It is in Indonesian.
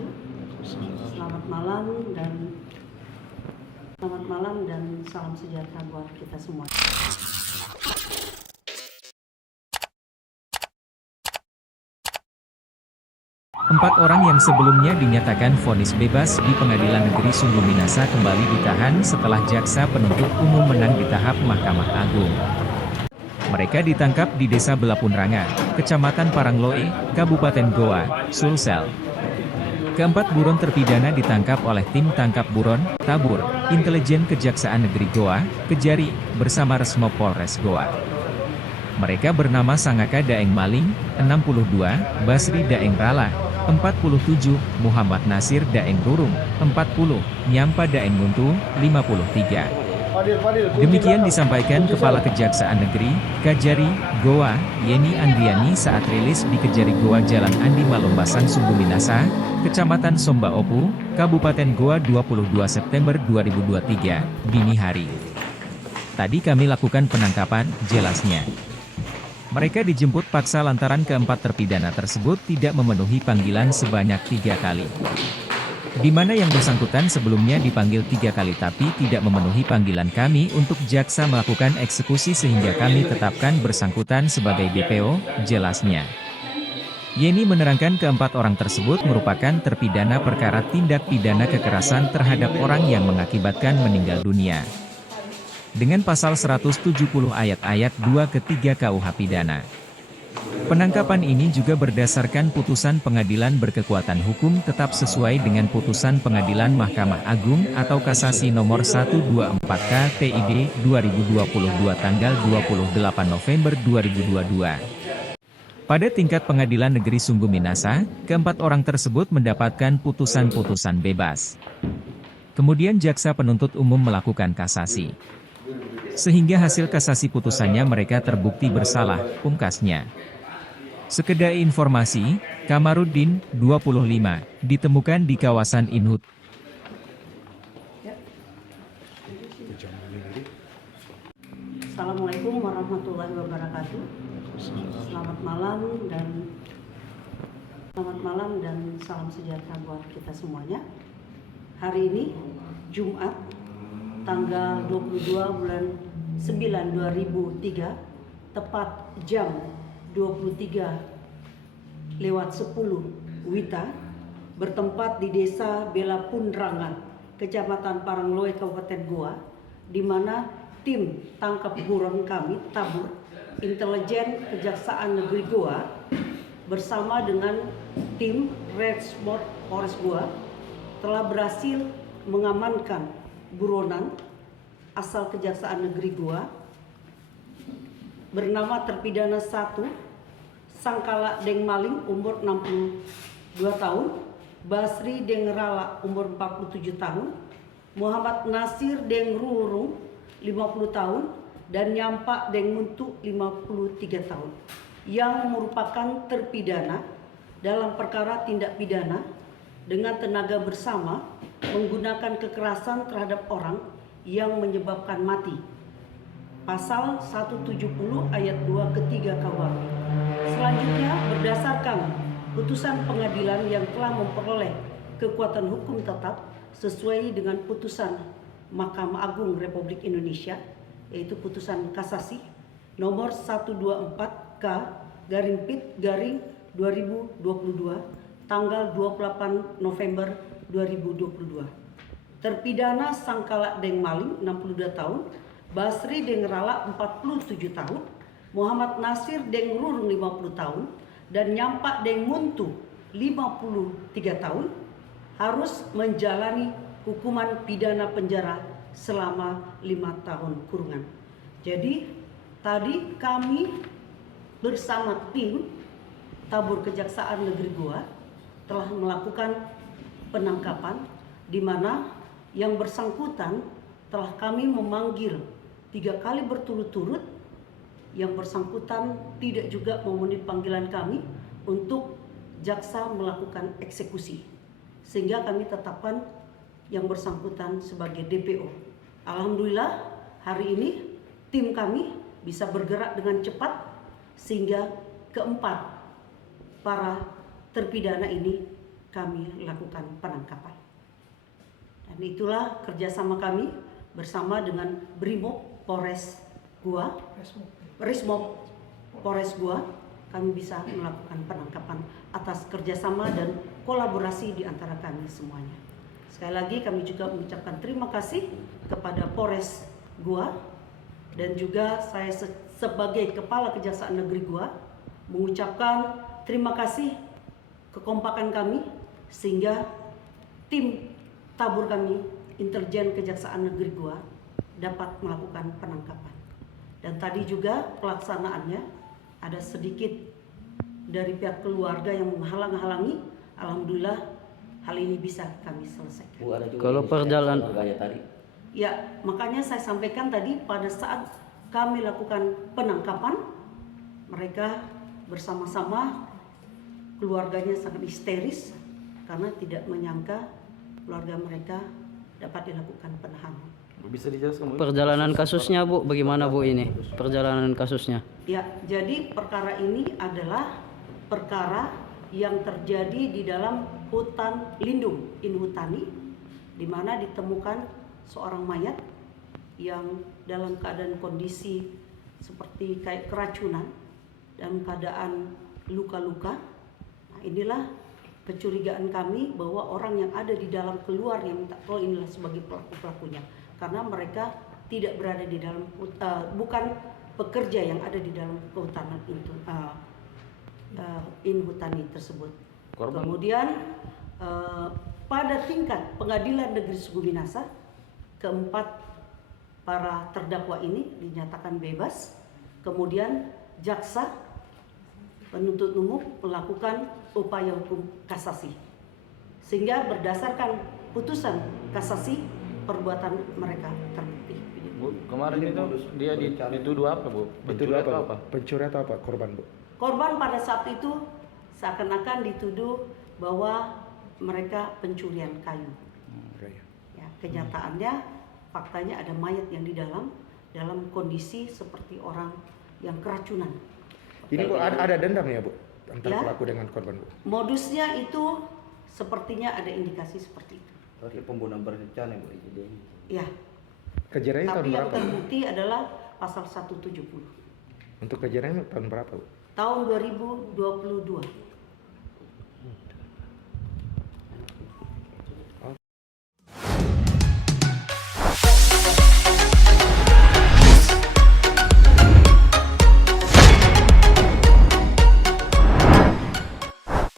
wabarakatuh. Selamat malam dan salam sejahtera buat kita semua. Empat orang yang sebelumnya dinyatakan vonis bebas di Pengadilan Negeri Sungguh Minasa kembali ditahan setelah jaksa penuntut umum menang di tahap Mahkamah Agung. Mereka ditangkap di Desa Belapunranga, Kecamatan Parangloe, Kabupaten Goa, Sulsel. Keempat buron terpidana ditangkap oleh tim tangkap buron, Tabur, Intelijen Kejaksaan Negeri Goa, Kejari, bersama Resmo Polres Goa. Mereka bernama Sangaka Daeng Maling, 62, Basri Daeng Rala, 47, Muhammad Nasir Daeng Rurung, 40, Nyampa Daeng Muntu, 53. Demikian disampaikan Kepala Kejaksaan Negeri, Kajari, Goa, Yeni Andriani saat rilis di Kejari Goa Jalan Andi Malombasan Sungguh Minasa, Kecamatan Somba Opu, Kabupaten Goa 22 September 2023, dini hari. Tadi kami lakukan penangkapan, jelasnya. Mereka dijemput paksa lantaran keempat terpidana tersebut tidak memenuhi panggilan sebanyak 3 kali. Di mana yang bersangkutan sebelumnya dipanggil 3 kali tapi tidak memenuhi panggilan kami untuk jaksa melakukan eksekusi sehingga kami tetapkan bersangkutan sebagai DPO, jelasnya. Yeni menerangkan keempat orang tersebut merupakan terpidana perkara tindak pidana kekerasan terhadap orang yang mengakibatkan meninggal dunia. Dengan pasal 170 ayat-ayat 2 ke 3 KUH Pidana. Penangkapan ini juga berdasarkan putusan pengadilan berkekuatan hukum tetap sesuai dengan putusan pengadilan Mahkamah Agung atau Kasasi nomor 124 KPID 2022 tanggal 28 November 2022. Pada tingkat pengadilan negeri Sungguh Minasa, keempat orang tersebut mendapatkan putusan-putusan bebas. Kemudian jaksa penuntut umum melakukan kasasi. Sehingga hasil kasasi putusannya mereka terbukti bersalah, pungkasnya. Sekedar informasi, Kamarudin, 25, ditemukan di kawasan Inhut. Assalamualaikum warahmatullahi wabarakatuh. Selamat malam dan salam sejahtera buat kita semuanya. Hari ini Jumat tanggal 22 bulan 9 2003 tepat jam 23:10 WITA bertempat di Desa Belapunranga, Kecamatan Parangloe, Kabupaten Goa, di mana tim tangkap buron kami, Tabur, Intelijen Kejaksaan Negeri Goa, bersama dengan tim Resmo Polres Goa telah berhasil mengamankan buronan asal Kejaksaan Negeri Goa bernama terpidana 1 Sangkala Deng Maling umur 62 tahun, Basri Deng Rala umur 47 tahun, Muhammad Nasir Deng Rurung 50 tahun, dan Nyampa Deng Muntu 53 tahun yang merupakan terpidana dalam perkara tindak pidana dengan tenaga bersama menggunakan kekerasan terhadap orang yang menyebabkan mati. Pasal 170 ayat 2 ke 3 KUHP. Selanjutnya, berdasarkan putusan pengadilan yang telah memperoleh kekuatan hukum tetap sesuai dengan putusan Mahkamah Agung Republik Indonesia, yaitu putusan kasasi nomor 124/PIT/2022 tanggal 28 November 2022. Terpidana Sangkala Deng Maling 62 tahun, Basri Deng Rala 47 tahun, Muhammad Nasir Deng Rurung 50 tahun, dan Nyampa Deng Muntu 53 tahun harus menjalani hukuman pidana penjara selama 5 tahun kurungan. Jadi tadi kami bersama tim Tabur Kejaksaan Negeri Goa telah melakukan penangkapan di mana yang bersangkutan telah kami memanggil 3 kali berturut-turut. Yang bersangkutan tidak juga memenuhi panggilan kami untuk jaksa melakukan eksekusi, sehingga kami tetapkan yang bersangkutan sebagai DPO. Alhamdulillah hari ini tim kami bisa bergerak dengan cepat sehingga keempat para terpidana ini kami lakukan penangkapan. Dan itulah kerjasama kami bersama dengan Brimob Polres Goa, Resmob Polres Goa, kami bisa melakukan penangkapan atas kerjasama dan kolaborasi di antara kami semuanya. Sekali lagi kami juga mengucapkan terima kasih kepada Polres Goa, dan juga saya sebagai Kepala Kejaksaan Negeri Goa mengucapkan terima kasih kekompakan kami sehingga tim tabur kami Intelijen Kejaksaan Negeri Goa dapat melakukan penangkapan. Dan tadi juga pelaksanaannya ada sedikit dari pihak keluarga yang menghalang-halangi. Alhamdulillah hal ini bisa kami selesaikan. Bu, ada juga Kalau perjalanan keluarganya tadi. Ya, makanya saya sampaikan tadi pada saat kami lakukan penangkapan, mereka bersama-sama, keluarganya sangat histeris karena tidak menyangka keluarga mereka dapat dilakukan penahanan. Bisa dijelaskan, Bu? perjalanan kasusnya, Bu, bagaimana, Bu, ini perjalanan kasusnya? Ya, jadi perkara ini adalah perkara yang terjadi di dalam hutan lindung Inhutani, di mana ditemukan seorang mayat yang dalam keadaan kondisi seperti kayak keracunan, dalam keadaan luka-luka. Nah, inilah kecurigaan kami bahwa orang yang ada di dalam keluar yang minta tolong inilah sebagai pelaku-pelakunya, karena mereka tidak berada di dalam bukan pekerja yang ada di dalam kehutanan itu Inhutani tersebut. Korban. Kemudian pada tingkat Pengadilan Negeri Suguminasa, keempat para terdakwa ini dinyatakan bebas. Kemudian jaksa penuntut umum melakukan upaya hukum kasasi, sehingga berdasarkan putusan kasasi perbuatan mereka terbukti. Bu, kemarin itu dia dituduh apa, Bu? Dituduh Pencuri atau apa? Pencuri atau apa? Korban, Bu? Korban pada saat itu seakan-akan dituduh bahwa mereka pencurian kayu. Oke. Ya, kenyataannya faktanya ada mayat yang di dalam kondisi seperti orang yang keracunan. Ini, Bu, ada dendam ya, Bu? Antara Ya. pelaku dengan korban, Bu? Modusnya itu sepertinya ada indikasi seperti itu. Berarti pembunuhan berencana, Bu. Jadi Ya, Kejadiannya tahun tapi yang berapa? terbukti adalah pasal 170 Untuk kejadiannya tahun berapa, Bu? tahun 2022.